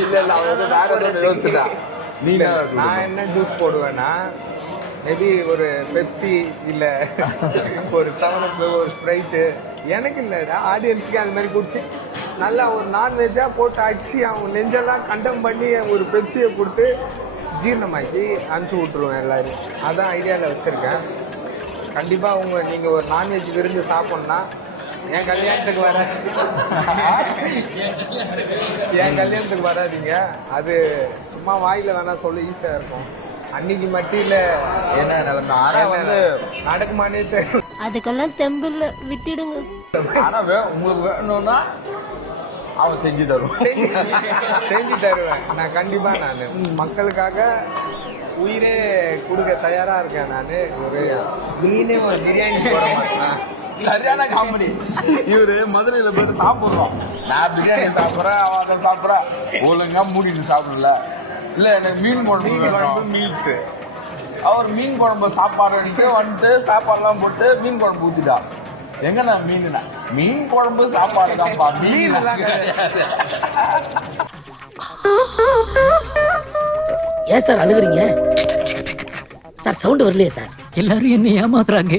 இல்ல அவன் வந்து வேற ஏதோ யோசிச்சுட்டா. நீங்க நான் என்ன ஜூஸ் போடுவேன்னா மேபி ஒரு பெப்சி இல்லை ஒரு 7up ஒரு ஸ்ப்ரைட்டு எனக்கு இல்லைடா ஆடியன்ஸுக்கு அந்த மாதிரி குடிச்சு நல்லா ஒரு நான்வெஜ்ஜாக போட்டு அடிச்சு அவங்க நெஞ்செல்லாம் கண்டம் பண்ணி ஒரு பெப்சியை கொடுத்து ஜீரணமாக்கி அனுப்பிச்சி விட்ருவேன் எல்லோரும். அதான் ஐடியாவில் வச்சுருக்கேன். கண்டிப்பாக நீங்கள் ஒரு நான்வெஜ் விருந்து சாப்பிட்ணுன்னா என் கல்யாணத்துக்கு வராதீங்க. அது சும்மா வாயில் வேணா சொல்ல ஈஸியாக இருக்கும். அன்னைக்கு மத்தியில் என்ன நிலைமை ஆனால் வந்து நடக்குமானே தெரியும். அதுக்கெல்லாம் தெம்பில் விட்டுடுங்க. ஆனால் உங்களுக்கு வேணும்னா அவன் செஞ்சு தருவேன். நான் கண்டிப்பாக மக்களுக்காக உயிரே கொடுக்க தயாராக இருக்கேன். நான் ஒரு மீனே ஒரு பிரியாணி போட மாட்டேன். சரியான காமெடி. இவரு மதுரையில் போயிட்டு சாப்பிட்றோம். நான் பிரியாணி சாப்பிட்றேன், அவன் அதை சாப்பிட்றேன். ஒழுங்கா மூடிட்டு சாப்பிடல. இல்லை எனக்கு மீன் குழம்பு மீல்ஸு. அவர் மீன் குழம்பு சாப்பாடு அடிக்க வந்துட்டு சாப்பாடுலாம் போட்டு மீன் குழம்பு ஊற்றிட்டா. எங்கண்ணா மீனுண்ணா? மீன் குழம்பு சாப்பாடு தான்ப்பா, மீன் கிடையாது. ஏன் சார் அழுகுறீங்க? சார் சவுண்ட் வரலையே சார். எல்லாரும் என்ன ஏமாத்துறாங்க.